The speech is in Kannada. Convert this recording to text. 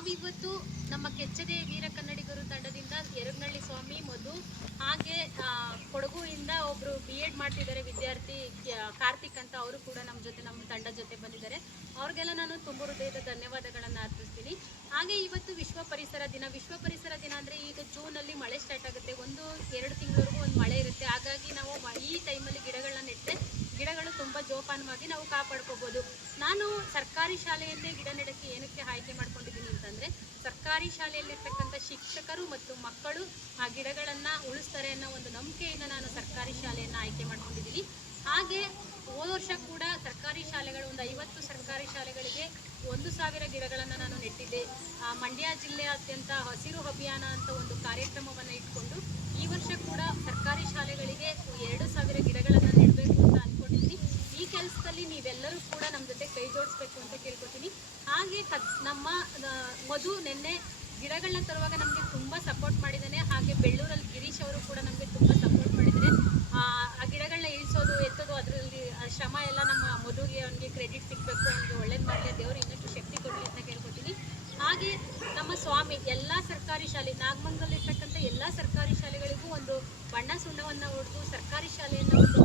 ನಾವಿವತ್ತು ನಮ್ಮ ಕೆಚ್ಚದೆ ವೀರ ಕನ್ನಡಿಗರು ತಂಡದಿಂದ ಯರಗನಹಳ್ಳಿ ಸ್ವಾಮಿ ಮಧು ಹಾಗೆ ಕೊಡಗುವಿಂದ ಒಬ್ಬರು B.Ed ಮಾಡ್ತಿದ್ದಾರೆ ವಿದ್ಯಾರ್ಥಿ ಕಾರ್ತಿಕ್ ಅಂತ, ಅವರು ಕೂಡ ನಮ್ಮ ತಂಡ ಜೊತೆ ಬಂದಿದ್ದಾರೆ. ಅವ್ರಿಗೆಲ್ಲ ನಾನು ತುಂಬ ಹೃದಯದ ಧನ್ಯವಾದಗಳನ್ನು ಅರ್ಪಿಸ್ತೀನಿ. ಹಾಗೆ ಇವತ್ತು ವಿಶ್ವ ಪರಿಸರ ದಿನ ಅಂದರೆ ಈಗ ಜೂನಲ್ಲಿ ಮಳೆ ಸ್ಟಾರ್ಟ್ ಆಗುತ್ತೆ, 1-2 ತಿಂಗಳವರೆಗೂ ಒಂದು ಮಳೆ ಇರುತ್ತೆ. ಹಾಗಾಗಿ ನಾವು ಈ ಟೈಮಲ್ಲಿ ಗಿಡಗಳನ್ನ ನೆಟ್ಟರೆ ಗಿಡಗಳು ತುಂಬ ಜೋಪಾನವಾಗಿ ನಾವು ಕಾಪಾಡ್ಕೋಬೋದು. ನಾನು ಸರ್ಕಾರಿ ಶಾಲೆಯಲ್ಲೇ ಗಿಡ ನೆಡೋಕ್ಕೆ ಏನಕ್ಕೆ ಆಯ್ಕೆ ಮಾಡ್ಕೊಂಡಿದ್ದೀನಿ ಅಂತಂದರೆ, ಸರ್ಕಾರಿ ಶಾಲೆಯಲ್ಲಿರ್ತಕ್ಕಂಥ ಶಿಕ್ಷಕರು ಮತ್ತು ಮಕ್ಕಳು ಆ ಗಿಡಗಳನ್ನು ಉಳಿಸ್ತಾರೆ ಅನ್ನೋ ಒಂದು ನಂಬಿಕೆಯಿಂದ ನಾನು ಸರ್ಕಾರಿ ಶಾಲೆಯನ್ನು ಆಯ್ಕೆ ಮಾಡ್ಕೊಂಡಿದ್ದೀನಿ. ಹಾಗೆ ಹೋದ ವರ್ಷ ಕೂಡ ಸರ್ಕಾರಿ ಶಾಲೆಗಳು ಒಂದು 50 ಸರ್ಕಾರಿ ಶಾಲೆಗಳಿಗೆ 1,000 ಗಿಡಗಳನ್ನು ನಾನು ನೆಟ್ಟಿದ್ದೆ. ಮಂಡ್ಯ ಜಿಲ್ಲೆಯಾದ್ಯಂತ ಹಸಿರು ಅಭಿಯಾನ ಅಂತ ಒಂದು ಕಾರ್ಯಕ್ರಮವನ್ನು ಇಟ್ಕೊಂಡು ಈ ವರ್ಷ ಕೂಡ ಸರ್ಕಾರಿ ಶಾಲೆಗಳಿಗೆ 2,000 ಗಿಡಗಳನ್ನು ನೆಡಬೇಕು ಅಂತ ಅಂದ್ಕೊಂಡಿದ್ದೀನಿ. ಈ ಕೆಲಸದಲ್ಲಿ ನೀವೆಲ್ಲರೂ ಕೂಡ ನಮ್ಮ ಜೊತೆ ಕೈ ಜೋಡಿಸ್ಬೇಕು ಅಂತ ಕೇಳ್ಕೊತೀನಿ. ಹಾಗೆ ನಮ್ಮ ಮಧು ನಿನ್ನೆ ಗಿಡಗಳನ್ನ ತರುವಾಗ ನಮಗೆ ತುಂಬ ಸಪೋರ್ಟ್ ಮಾಡಿದ್ದಾನೆ. ಹಾಗೆ ಬೆಳ್ಳೂರಲ್ಲಿ ಗಿರೀಶ್ ಅವರು ಕೂಡ ನಮಗೆ ತುಂಬ ಸಪೋರ್ಟ್ ಮಾಡಿದ್ದಾರೆ. ಆ ಗಿಡಗಳನ್ನ ಇಳಿಸೋದು ಎತ್ತೋದು ಅದರಲ್ಲಿ ಶ್ರಮ ಎಲ್ಲ ನಮ್ಮ ಮಧುಗೆ ಅವನಿಗೆ ಕ್ರೆಡಿಟ್ ಸಿಗಬೇಕು, ಅವನಿಗೆ ಒಳ್ಳೇದು ಮಾಡಲಿ, ದೇವರು ಇನ್ನಷ್ಟು ಶಕ್ತಿ ಕೊಡಲಿ ಅಂತ ಕೇಳ್ಕೊತೀನಿ. ಹಾಗೆ ನಮ್ಮ ಸ್ವಾಮಿ ಎಲ್ಲ ಸರ್ಕಾರಿ ಶಾಲೆ ನಾಗಮಂಗಲದಲ್ಲಿರ್ತಕ್ಕಂಥ ಎಲ್ಲ ಸರ್ಕಾರಿ ಶಾಲೆಗಳಿಗೂ ಒಂದು ಬಣ್ಣ ಸುಣ್ಣವನ್ನು ಹೊಡೆದು ಸರ್ಕಾರಿ ಶಾಲೆಯನ್ನು ಒಂದು